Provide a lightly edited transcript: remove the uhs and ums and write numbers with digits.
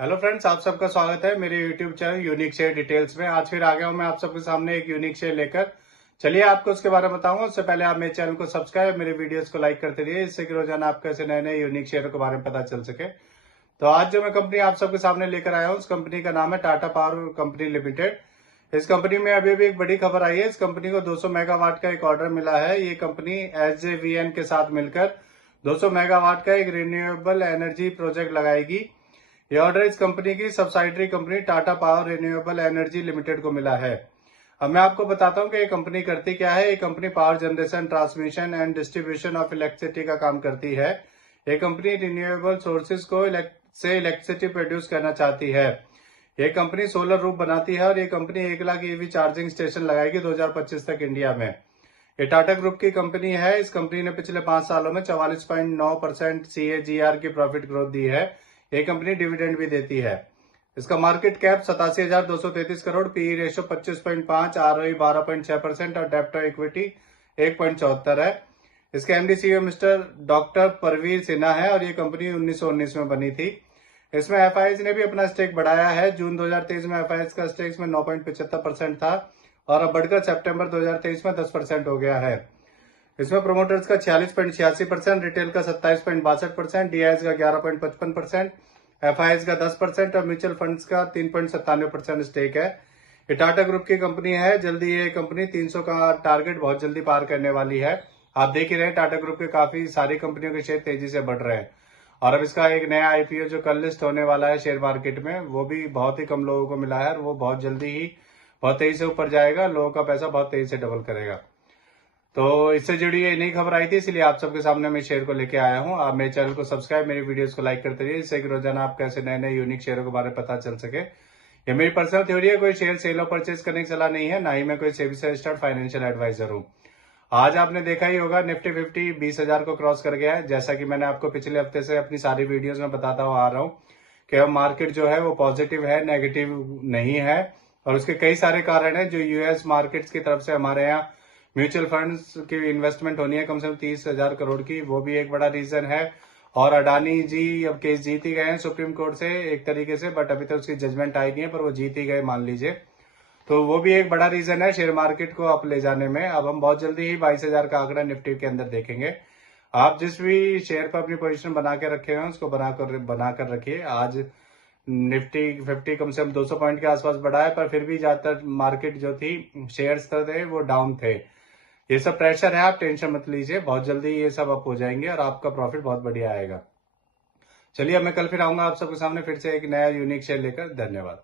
Hello friends, आप सबका स्वागत है मेरे YouTube channel unique share details में। आज फिर आ गया हूं मैं आप सबके सामने एक यूनिक शेयर लेकर। चलिए आपको उसके बारे में बताऊंगा। उससे पहले आप मेरे चैनल को सब्सक्राइब, मेरे वीडियोस को लाइक करते रहिए, इससे कि रोजाना आपको ऐसे नए नए यूनिक शेयरों के बारे में पता चल सके। तो आज जो मैं कंपनी आप सबके सामने लेकर आया हूँ, उस कंपनी का नाम है टाटा पावर कंपनी लिमिटेड। इस कंपनी में अभी भी एक बड़ी खबर आई है। इस कंपनी को 200 मेगावाट का एक ऑर्डर मिला है। ये कंपनी SJVN के साथ मिलकर 200 मेगावाट का एक रिन्यूएबल एनर्जी प्रोजेक्ट लगाएगी। यह ऑर्डर इस कंपनी की subsidiary company Tata power renewable energy limited को मिला है। अब मैं आपको बताता हूं कि ये कंपनी करती क्या है। ये company power generation, transmission and distribution of electricity का काम करती है। ये कंपनी रिन्यूएबल सोर्सेज से इलेक्ट्रिसिटी प्रोड्यूस करना चाहती है। ये कंपनी सोलर रूफ बनाती है और ये company 1 lakh EV charging station लगाएगी 2025 तक इंडिया में। ये टाटा ग्रुप की कंपनी है। इस कंपनी ने पिछले 5 सालों में 44.9% CAGR की प्रॉफिट ग्रोथ दी है। ये कंपनी डिविडेंड भी देती है। इसका market cap 87,233 crore, PE ratio 25.5, ROE 12.6% और डेप्ट टू इक्विटी 1.74 है। इसके MD CEO mister doctor Parveer Sinha है और ये कंपनी 1919 में बनी थी। इसमें FIS ने भी अपना स्टेक बढ़ाया है। जून 2023 में FIS का स्टेक में 9.75% था और अब बढ़कर सितंबर 2023 में 10% हो गया है। इसमें प्रोमोटर्स का 46.86%, रिटेल का 27.62%, DIS का 11.55%, FIS का 10% और म्यूचुअल फंड्स का 3.97% स्टेक है। ये टाटा ग्रुप की कंपनी है। जल्दी ये कंपनी 300 का टारगेट बहुत जल्दी पार करने वाली है। आप देख ही रहे हैं, टाटा ग्रुप के काफी सारी कंपनियों के शेयर तेजी से बढ़ रहे हैं और अब इसका एक नया IPO जो कल लिस्ट होने वाला है शेयर मार्केट में, वो भी बहुत ही कम लोगों को मिला है और वो बहुत जल्दी ही बहुत तेजी से ऊपर जाएगा। लोगों का पैसा बहुत तेजी से डबल करेगा। तो इससे जुड़ी ये नई खबर आई थी, इसलिए आप सबके सामने मैं शेयर को लेके आया हूं। आप मेरे चैनल को सब्सक्राइब, मेरी वीडियोस को लाइक करते रहिए, इससे कि रोजाना आपको ऐसे नए नए यूनिक शेयरों के बारे में पता चल सके। ये मेरी पर्सनल थ्योरी है, कोई शेयर सेल और परचेज करने की सलाह नहीं है, ना ही मैं कोई सेबी से रजिस्टर्ड फाइनेंशियल एडवाइजर हूँ। आज आपने देखा ही होगा, निफ्टी 50 20,000 को क्रॉस कर गया है। जैसा कि मैंने आपको पिछले हफ्ते से अपनी सारी वीडियोज में बताता हुआ आ रहा हूँ कि अब मार्केट जो है वो पॉजिटिव है, नेगेटिव नहीं है। और उसके कई सारे कारण है। जो US मार्केट्स की तरफ से हमारे यहाँ म्यूचुअल फंड्स की इन्वेस्टमेंट होनी है कम से कम 30,000 करोड़ की, वो भी एक बड़ा रीजन है। और अडानी जी अब केस जीत ही गए हैं सुप्रीम कोर्ट से एक तरीके से, बट अभी तक उसकी जजमेंट आई नहीं है, पर वो जीत ही गए मान लीजिए। तो वो भी एक बड़ा रीजन है शेयर मार्केट को अप ले जाने में। अब हम बहुत जल्दी ही 22,000 का आंकड़ा निफ्टी के अंदर देखेंगे। आप जिस भी शेयर पर अपनी पोजीशन बना के रखे हुए हैं उसको बनाकर रखिए। आज निफ्टी 50 कम से कम 200 पॉइंट के आसपास बढ़ा है, पर फिर भी ज्यादातर मार्केट जो थी, शेयर्स थे वो डाउन थे। ये सब प्रेशर है, आप टेंशन मत लीजिए, बहुत जल्दी ये सब अप हो जाएंगे और आपका प्रॉफिट बहुत बढ़िया आएगा। चलिए, अब मैं कल फिर आऊंगा आप सबके सामने फिर से एक नया यूनिक शेयर लेकर। धन्यवाद।